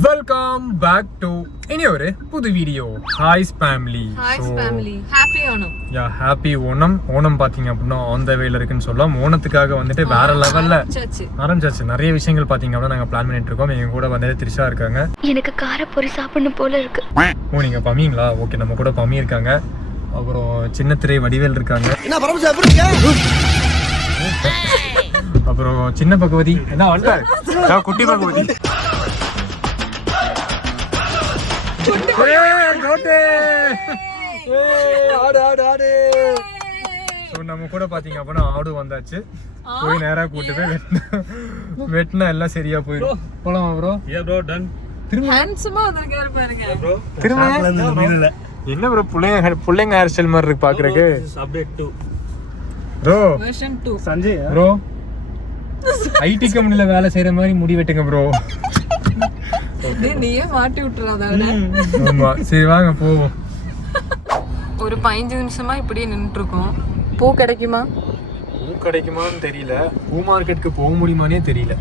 Welcome back to இனி ஒரு புது வீடியோ. Hi family. Happy Onam. Happy Onam. Onam பாத்தீங்க அப்படின்னா ஆன் த வேல இருக்குன்னு சொல்லலாம். ஓணத்துக்காக வந்துட்டு வேற லெவல்ல ஆரம்பிச்சாச்சு. நிறைய விஷயங்கள் பாத்தீங்க அப்படின்னா நாங்க பிளான் பண்ணிட்டு இருக்கோம். எங்க கூட வந்து திரிஷா இருக்காங்க. எனக்கு காரப்பொரி சாப்பிடணும் போல இருக்கு. ஓ நீங்க பம்மிங்களா? ஓகே, நம்ம கூட பம்மி இருக்காங்க. அப்புறம் சின்ன திரை வடிவேல் இருக்காங்க. அப்புறம் சின்ன பகவதி என்ன வந்தாரு, குட்டி பகவதி. நம்ம கூட பாத்தீங்க அப்படின்னா ஆடு வந்தாச்சு. போய் நேரா கூட்டு போய் வெட்டினா எல்லாம் சரியா போயிடும். போலாமா ப்ரோ? என்ன ப்ரோ பிள்ளைங்க ஹேர் ஸ்டைல் மாதிரி இருக்கு பாக்குறதுக்கு. ப்ரோ சஞ்சய் ப்ரோ ஐடி கம்பெனில வேலை செய்யற மாதிரி முடி வெட்டுங்க ப்ரோ. நீயே மாட்டி விட்டுறாத. ஆமா சரி வாங்க போவோம். ஒரு 15 நிமிஷமா இப்படியே நின்னுட்டு இருக்கோம். பூ கிடைக்குமா? பூ கிடைக்குமான்னு தெரியல. பூ மார்க்கெட்டுக்கு போக முடியுமானே தெரியல.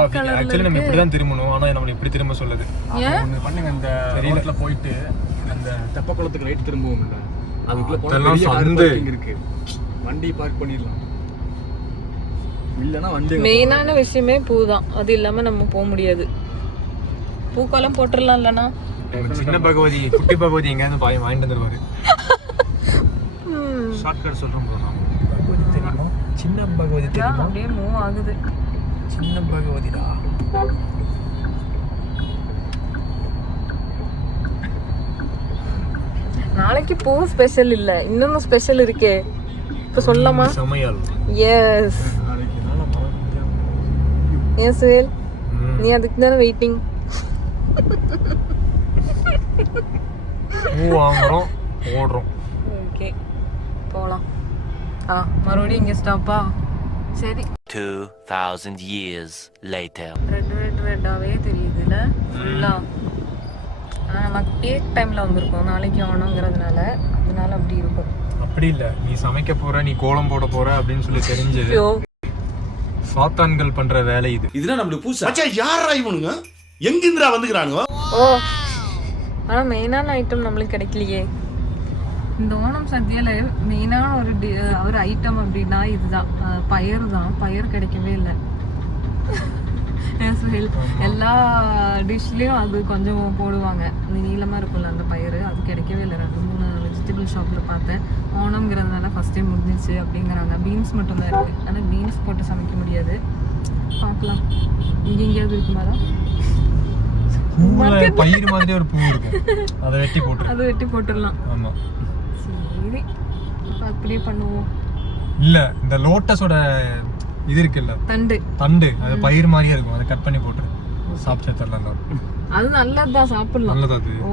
ஆக்சுவலி நம்ம இப்படிதான் திரும்பணும். ஆனா நம்ம இப்படி திரும்ப சொல்லுது. ஒண்ணு பண்ணுங்க, இந்த ரோட்ல போயிட்டு அந்த தெப்பக்குளத்துக்கு ரைட் திரும்பவும் இல்ல, அதுக்குள்ள இருக்கு, வண்டி பார்க் பண்ணிடலாம். இல்லனா வண்டி மெயினான விஷயமே பூ தான். அது இல்லாம நம்ம போக முடியாது. பூக்கெல்லாம் போட்டுடலாம் இல்லனா. சின்ன பகவதி குட்டி பகவதி எங்கேயாவது பாய் வாங்கிட்டு வந்துருவாரு. ஷார்ட்கட் சொல்றோம் ப்ரோ. நாம பகவதி தெரியுமா? சின்ன பகவதி தெரியுமா? அப்படியே மூவ் ஆகுது. சின்ன பகவதிடா. நாளைக்கு பூ ஸ்பெஷல் இல்ல, இன்னொன்னு ஸ்பெஷல் இருக்கே. இப்ப சொல்லலாமா? சமையல். எஸ் எஸ் வேல், நீ அதுக்கு தானே வெயிட்டிங். பூ வாங்குறோம் ஓடுறோம். ஓகே போலாம். மறுபடியும் இங்க ஸ்டாப்பா? சரி. 2000 years later. ரெட்டாவே தெரியுதுல ஃபுல்லா. நமக்கு பீக் டைம்ல வந்திருக்கோம். நாளைக்கு ஆனங்கிறதுனால அதனால அப்படி இருக்கும். அப்படி இல்ல, நீ சமைக்க போற, நீ கோலம் போட போற அப்படின்னு சொல்லி தெரிஞ்சு சாத்தான்கள் பண்ற வேலை இது. இதெல்லாம் நம்மளுக்கு புதுசா. மச்சா யாரா இவனுங்க? எங்கிந்திரா வந்துக்கறானுங்க? ஓ ஆனா மெயினான ஐட்டம் நம்மளுக்கு கிடைக்கலையே. இந்த ஓணம் சத்யால மெயினான ஒரு ஐட்டம் அப்படின்னா இதுதான், பயறு தான். பயறு கிடைக்கவே இல்லை. எல்லா டிஷ்லயும் அது கொஞ்சம் போடுவாங்க. அந்த நீளமா இருக்கும்ல அந்த பயறு, அது கிடைக்கவே இல்லை. 2-3 வெஜிடபிள் ஷாப்ல பார்த்தேன். ஓணம்ங்கிறதுனால ஃபர்ஸ்ட் டைம் முடிஞ்சிச்சு அப்படிங்கிறாங்க. பீன்ஸ் மட்டும் தான் இருக்கு. ஆனால் பீன்ஸ் போட்டு சமைக்க முடியாது. பார்க்கலாம், இங்க எங்கேயாவது இருக்குமாடா? பயிர் மாதிரி ஒரு பூ இருக்கும், அதை வெட்டி போட்டுடலாம். ஆமா சரி, அப்படியே பண்ணுவோம். இல்ல இந்த லோட்டஸோட இது இருக்குல்ல, தண்டு அது பயிர் மாதிரியே இருக்கும். அதை கட் பண்ணி போட்டு சாப்பிட்டு தரலாம். அது நல்லதுதான், சாப்பிடலாம். நல்லது அது. ஓ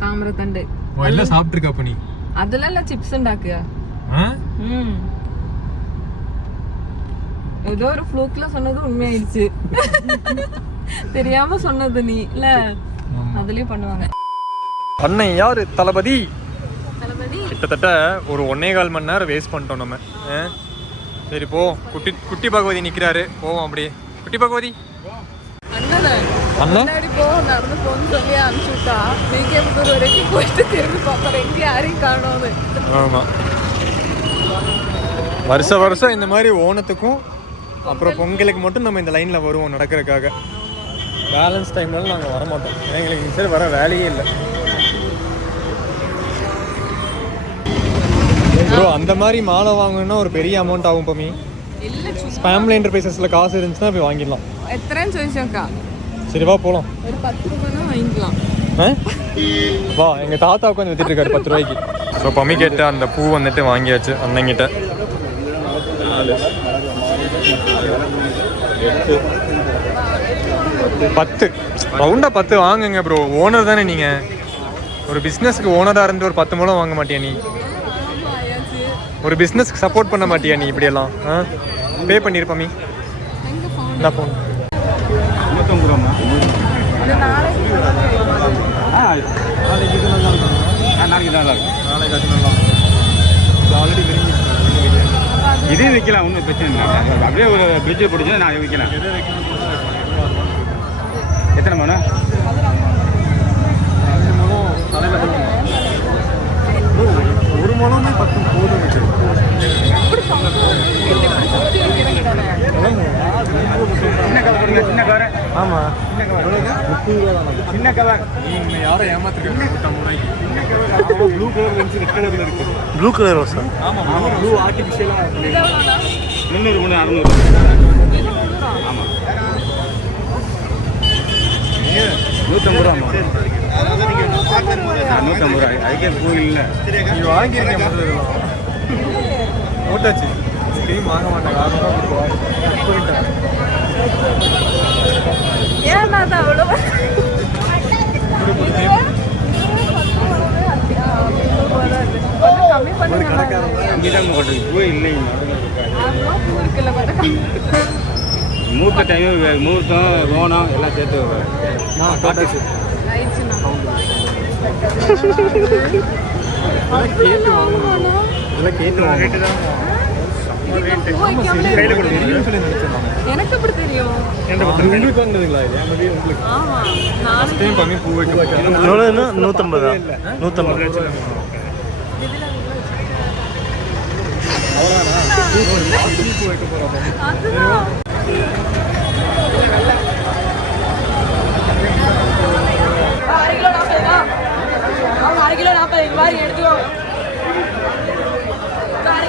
தாமரை தண்டு எல்லாம் சாப்பிட்டுருக்க. அப்ப நீ அதெல்லாம் இல்ல சிப்ஸ் உண்டாக்குயா? ஏதோ ஒரு ஃப்ளூக்ல சொன்னது உண்மையாயிடுச்சு. தெரியாம சொன்னது நீ இல்ல. அதுலயும் பண்ணுவாங்க. அண்ணன் யாரு? தளபதி. கிட்டத்தட்ட ஒரு 1.25 மணி நேரம் வேஸ்ட் பண்ணிட்டோம் நம்ம. சரி போ. குட்டி பகவதி நிக்கிறாரு, போவோம் அப்படியே. குட்டி பகவதி முன்னாடி போ, நடந்து போன்னு சொல்லி அனுப்பிச்சுட்டா. நீங்க வரைக்கும் போயிட்டு திரும்பி பார்ப்பேன் எங்க யாரையும் காணோன்னு. ஆமா, வருஷம் இந்த மாதிரி ஓணத்துக்கும் அப்புறம் பொங்கலுக்கு மட்டும் நம்ம இந்த லைன்ல வருவோம் நடக்கிறதுக்காக. பேலன்ஸ் டைம்னால நாங்கள் வர மாட்டோம். ஏன்னா எங்களுக்கு இந்த சைடு வர வேலையே இல்லை ப்ரோ. அந்த மாதிரி மாலை வாங்கணும்னா ஒரு பெரிய அமௌண்ட் ஆகும். பமி ஃபேமிலி என்டர்பிரைசஸ்ல காசு இருந்துச்சுன்னா போய் வாங்கிடலாம். எத்தனைன்னு சொல்லிச்சோக்கா? சரி வா போகலாம். ஒரு 10 ரூபாய் வாங்கிக்கலாம். வா, எங்க தாத்தா உட்காந்து வித்துட்டு இருக்காரு 10 ரூபாய்க்கு. ஸோ பமி கேட்ட அந்த பூ வந்துட்டு வாங்கியாச்சு அண்ணங்கிட்ட. 10 ரவுண்டா 10 வாங்குங்க ப்ரோ. ஓனர் தானே நீங்க. ஒரு பிஸ்னஸ்க்கு ஓனரா இருந்து ஒரு 10 மூலம் வாங்க மாட்டியா நீ? ஒரு பிஸ்னஸ்க்கு சப்போர்ட் பண்ண மாட்டியா நீ? இப்படியெல்லாம் பே பண்ணிருப்பமி. என்ன ஃபோன்? இதே வைக்கலாம், ஒன்றும் பிரச்சனை இல்லை. அப்படியே ஒரு பிரிட்ஜை பிடிச்சா நான் வைக்கலாம். எத்தனை மணி? ஒரு மனமே 10 போதும். சின்ன கவர் கொடுங்க, சின்ன கவர். ஆமா, சின்ன கவர். நீங்க யாரும் ஏமாத்திருக்காங்க 50 ரூபாய்க்கு. ப்ளூ கலர் லென்ஸ் ரெட் கலர்ல இருக்கு. Blue colour sir. ஆமா, ப்ளூ ஆர்டிஃபிஷியலா 300 600. ஆமா 150 ரூபா. 150 ரூபா. அதுக்கே கோவில் இல்லை. நீ வாங்கியிருக்கேன் முதல்ல போட்டாச்சு. ஸ்க்ரீன் வாங்க மாட்டாங்க. 600 ரூபா கொடுத்துருவாங்க. ஏன் நான் அவ்வளோ கம்மி பண்ணி இங்கிட்ட போட்டது பூ இல்லைங்க. பூ இருக்குல்ல பார்த்தா முகூர்த்த டைமு, முகூர்த்தம் ஓணம் எல்லாம் சேர்த்து போட்டாச்சு. ஆயிடுச்சுண்ணா. கேட்டு வாங்கணும். இதெல்லாம் கேட்டு வாங்கிட்டு தான் கையில் கொடுக்கணும்னு சொல்லி நினைச்சிருந்தாங்க. எனக்கு எப்படி தெரியும்? உங்களுக்கு வாங்கினதுங்களா? இது உங்களுக்கு ஆமா நானும் டைம் கம்மி பூ வைக்க எவ்வளோ 150. 150. பூ வைக்க போகிறோம். அதுதான் அரை கிலோ 40 இது மாதிரி எடுத்துக்கோ. 1/2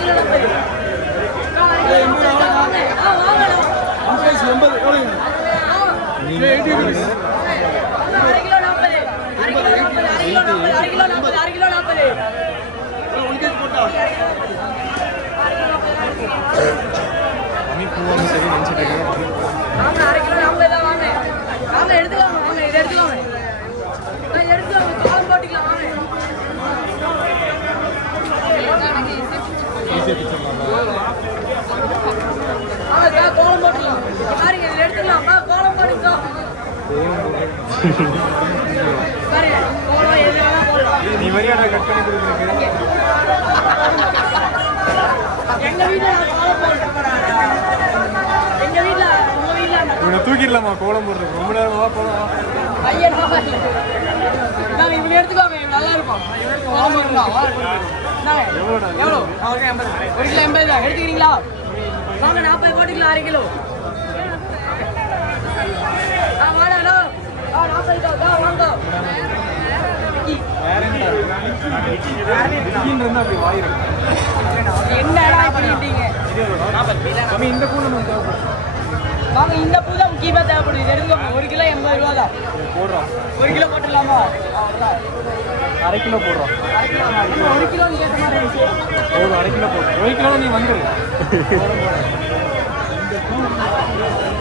கிலோ 40. 40. கம்மி பூ வாங்க சரி நினச்சிட்டு இருக்கேன். வாங்க 1/2 கிலோ 40 தான் வாங்க. வாங்க எடுத்துக்கோங்க. வாங்க இதை எடுத்துக்கோங்க. இதை எடுத்துக்கோங்க. கால் போட்டுக்கலாம் வாங்க. ஈஸியாக பிடிச்சிடலாமா? வாங்க கோலம் போட்டுக்கலாம். பாருங்க இதை எடுத்துக்கலாம். வா கோலம் போட்டுக்கோ. பாருங்க கோலம் எது வேணா போடலாம். நீ வரையா நான் கட் பண்ணி கொடுக்குறேன். எங்க வீட்டுல நான் கோலம் போடுறேன். எங்க வீட்டுல உங்க வீட்டுல இவனை தூக்கிடலாமா கோலம் போடுறது? ரொம்ப நேரமா போகலாம். ஐயன் நாங்க இவங்க எடுத்துக்கோங்க. இவன் நல்லா இருக்கும். கோலம் போட்டுக்கலாம். எவ்வளோ? 1 கிலோ 80 தான். எடுத்துக்கிறீங்களா? வாங்க 40 போட்டுக்கலாம். 1/2 கிலோ. வாடா 40 வாங்க. அப்படி வாயிருக்கு. என்னடா பண்ணிட்டீங்க? கம்மி இந்த பூ நம்ம தேவைப்படும். வாங்க இந்த பூ தான் முக்கியமாக தேவைப்படுது. இது எடுத்துக்கோங்க. 1 கிலோ 80 ரூபா தான். போடுறோம். 1 கிலோ போட்டுடலாமா? 1/2 கிலோ போடுறோம். 1 கிலோ நீ கேட்ட மாதிரி இருந்துச்சு. ஒரு 1/2 கிலோ போடுறோம். 1 கிலோ நீ வந்துரு.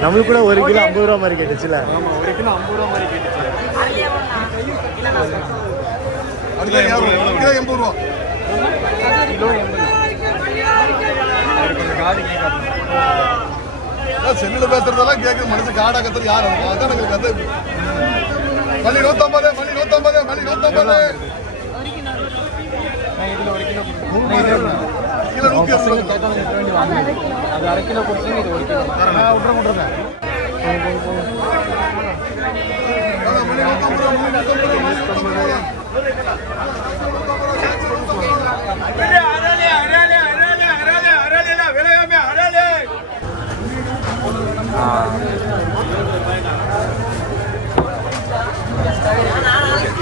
நம்மளுக்கு கூட 1 கிலோ 50 ரூபா மாதிரி கேட்டுச்சுல. ஆமாம், 1 கிலோ 50 ரூபா மாதிரி கேட்டுச்சு. கிலோ 80 ரூபா. கிலோ 80. கொஞ்சம் காது கேட்காது. செல்லுல பேசுறதெல்லாம் கேட்குது. மனுஷன் காடா கத்துறது யார்? அதான் எனக்கு கதை. மணி 150. மணி 150. மணி 150. நான் இதில் 1 கிலோ கொடுக்குறேன். கிலோ 150. கேட்டாலும் கேட்க வேண்டி வாங்க. அது 1/2 கிலோ கொடுத்துருங்க. இது 1 கிலோ விட்றேன். மணி 150. மணி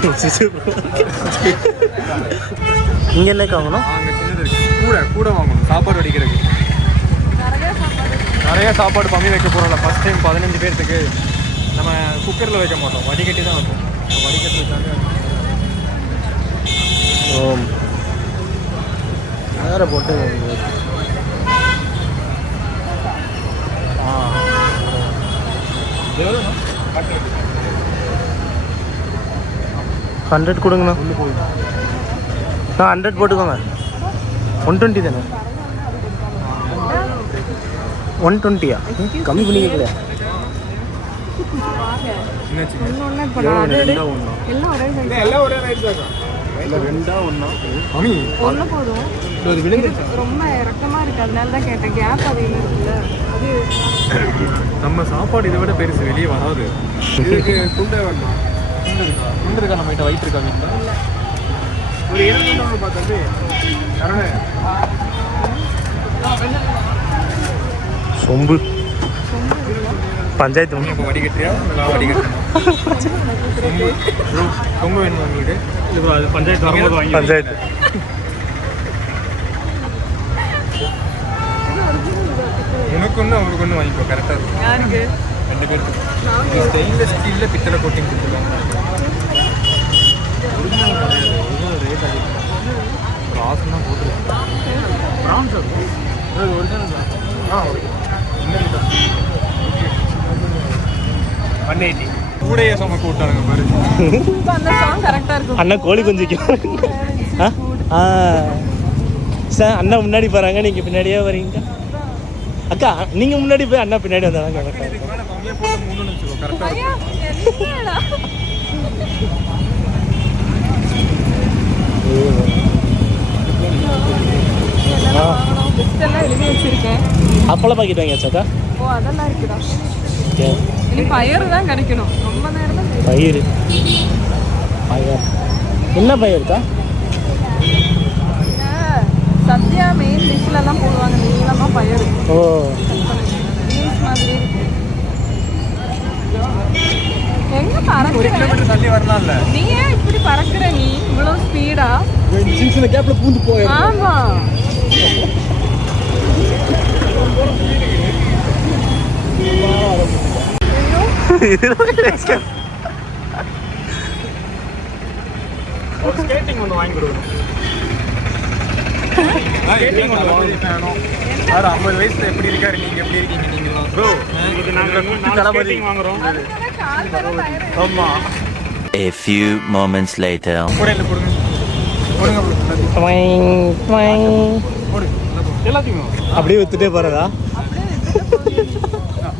150. இங்கே என்ன வாங்கணும்? அங்கே சின்னது இருக்கு. கூட வாங்கணும். சாப்பாடு வடிக்கிறதுக்கு நிறைய சாப்பாடு கம்மி வைக்க போகிறோம்ல. ஃபஸ்ட் டைம் 15 பேர்த்துக்கு நம்ம குக்கரில் வைக்க மாட்டோம். வடிகட்டி தான் வைப்போம். வடிகட்டுறதுக்காக ஓ வேற போட்டு 100 கொடுங்கண்ணா. 100 போட்டுக்கோங்க. 120 தானே? 120யா? கம்மி பண்ணிக்கல. ஒன்று இப்போ நான் அது எல்லாம் ஒரே size. எல்லாம் ஒரே ரேட் தான். மம்மி ஒண்ணு போதும். இது விழுந்து ரொம்ப இறக்கமா இருக்கு, அதனால தான் கேட்டேன். கேப் அதிகமா இருக்குல்ல அது. நம்ம சாப்பாடு இதை விட பெருசு வெளியே வராது. இதுக்கு துண்டை வேணுமா? துண்டு இருக்கா நம்ம கிட்ட? வயிற்று இருக்கா வீட்டில்? ஒரு 7 துண்டு பார்த்து சொம்பு பஞ்சாயத்து இப்போ வடிகட்டியா நான் வடிகட்டணும். ரொம்ப வேணும் உங்களுக்கு? இல்லை அது பஞ்சாயத்து வரும்போது வாங்கி பஞ்சாயத்து. உனக்கு ஒன்று அவருக்கு ஒன்று வாங்கிக்கோ, கரெக்டாக இருக்கும். யாருக்கு? 2 பேருக்கு. ஸ்டெயின்லெஸ் ஸ்டீலில் பித்தளை கோட்டிங் கொடுத்துருவாங்க. ரேட் அதிகம், காசுலாம் போட்டுருக்கோம். ப்ரான்ஸ் இருக்கும், அது ஒரிஜினல் தான். இன்னும் 180 கூடையே சுமக்க விட்டானுங்க பாரு. இப்ப அந்த சாங் கரெக்டா இருக்கும். அண்ணா கோழி குஞ்சிக்கும். சார் அண்ணா முன்னாடி போகிறாங்க, நீங்கள் பின்னாடியே வரீங்க. அக்கா நீங்கள் முன்னாடி போய் அண்ணா பின்னாடி வந்தாங்க. இதுக்கு மேலே கம்மியாக போட்டு 3 வச்சுக்கோ, கரெக்டாக ஐயா, என்னடா? என்னெல்லாம் வாங்கணும்? list எல்லாம் எழுதி வச்சிருக்கேன். அப்பளம் பாக்கெட் வாங்கியாச்சாக்கா? ஓ, அதெல்லாம் இருக்குதா? ஓகே. இனி பயிறு தான் கிடைக்கணும். ரொம்ப நேரம் தான் பயிர் பயிர் என்ன பயிருக்கா? சத்யா மெயின் டிஷ்லலாம் போடுவாங்க நீளமாக பயிறு. ஓ பீன்ஸ் மாதிரி இருக்கு. எங்க ஒரு பறக்குற? கிலோமீட்டர் தள்ளி வரலாம்ல. நீ ஏன் இப்படி பறக்குற? நீ இவ்வளவு ஸ்பீடா? சின்ன சின்ன கேப்பில் பூந்து போய் ஆமா. ஒரு ஸ்கேட்டிங் ஒன்று வாங்கி கொடுக்கணும். ஸ்கேட்டிங் ஒன்று வேணும். வேறு 50 வயசுல எப்படி இருக்காரு, நீங்கள் எப்படி இருக்கீங்க? நீங்கள் தான் ப்ரோ, நாங்கள் தளபதி வாங்குறோம். ஆமாம். A few moments later. கூடையில் கொடுங்க கொடுங்க போடு எல்லாத்தையும் அப்படியே வித்துட்டே போகிறதா?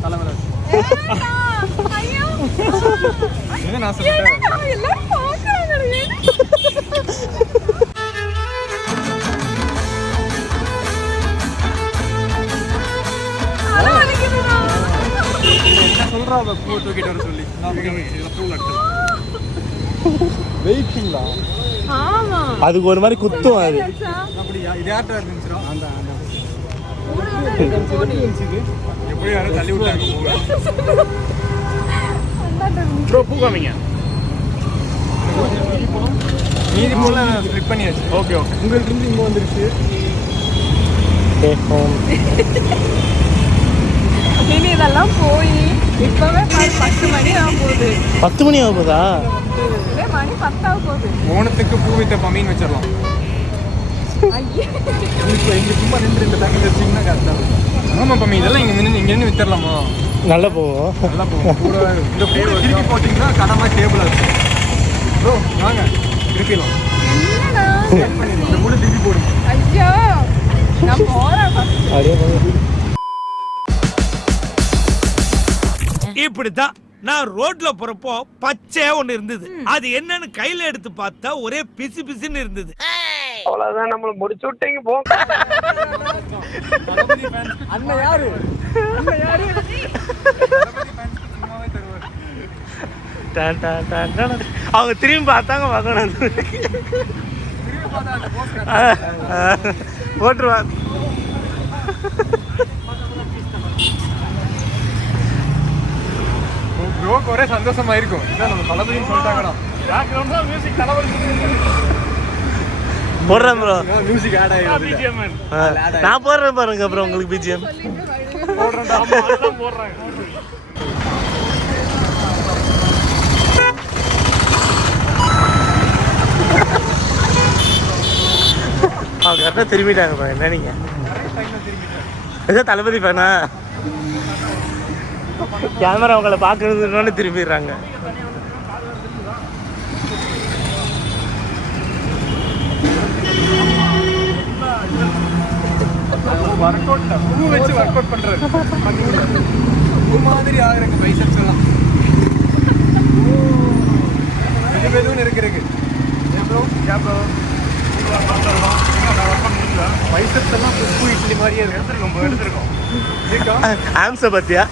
தலைமையில் என்ன நான் சொல்லிட்டேன். எல்லாரும் பார்க்கறாங்க. என்ன சொல்கிறா அவள் பூ தூக்கிட்டு வர சொல்லி? பூவில் எடுத்துலாம் வெயிட்டிங்களா? ஆமா. அதுக்கு ஒரு மாதிரி குத்தும் அது. அப்படியா? இது யார்கிட்ட இருந்துச்சுரோ அந்த போடி. எப்படி யாரும் தள்ளி விட்டாங்க பூவை. ப்ரோ பூ காமிங்க. மீதி போல ஃபிளிப் பண்ணியாச்சு. ஓகே ஓகே, உங்களுக்கு இருந்து இங்கே வந்துருச்சு. இனி இதெல்லாம் போய் இப்பவே 10 மணி ஆக போகுது. 10 மணி ஆக போதா? இதே மணி 10 ஆக போகுது. ஓணத்துக்கு பூ வித்த பமீன் வச்சிடலாம். ஐயே. இப்போ இங்கே சும்மா 2 தங்கி வச்சிங்கன்னா கரெக்டாக இருக்கும். ஆமாம் பம்மி, இதெல்லாம் இங்கேருந்து வித்துடலாமா? நல்லா போவோம். நல்லா போகும். கூட இந்த பூ திருப்பி போட்டிங்கன்னா கடமை டேபிளாக இருக்கும். ப்ரோ வாங்க திருப்பிடலாம். என்னடா? இந்த கூட திருப்பி போடுங்க. ஐயோ, நான் போறேன். அப்படியே போங்க. இப்படித்தான் நான் ரோட்ல போறப்போ பச்சையா ஒண்ணு இருந்தது. அது என்னன்னு கையில எடுத்து பார்த்தா ஒரே பிசு பிசுன்னு இருந்தது. அவ்வளவுதான், நம்மள முடிச்சு விட்டீங்க போ. அண்ணன் யாரு? அவங்க திரும்பி பார்த்தாங்க பார்க்கணும். போட்டுருவாங்க. ப்ரோக்கு ஒரே சந்தோஷமா இருக்கும். இதான் நம்ம தளபதினு சொல்லிட்டாங்கடா. பேக்ரவுண்ட்ல மியூசிக் தளபதி போடுறேன் ப்ரோ. மியூசிக் ஆட் ஆயிடுது. நான் போடுறேன் பாருங்க அப்புறம் உங்களுக்கு பிஜிஎம் போடுறேன்டா. ஆமா அதெல்லாம் போடுறாங்க. அவங்க கரெக்டாக திரும்பிட்டாங்க. என்ன நீங்கள் ஏதோ தளபதி ஃபேனா? கேமரா அவங்கள பார்க்கறதுனால திரும்பிடுறாங்க. ஒர்க் அவுட் பூ வச்சு ஒர்க் அவுட் பண்றது. பூ மாதிரி ஆகுறங்க பைசப்ஸ் எல்லாம். மெது மெதுன்னு இருக்கு. எவ்வளோ கேப்ல ஆம்ஸை பத்தியா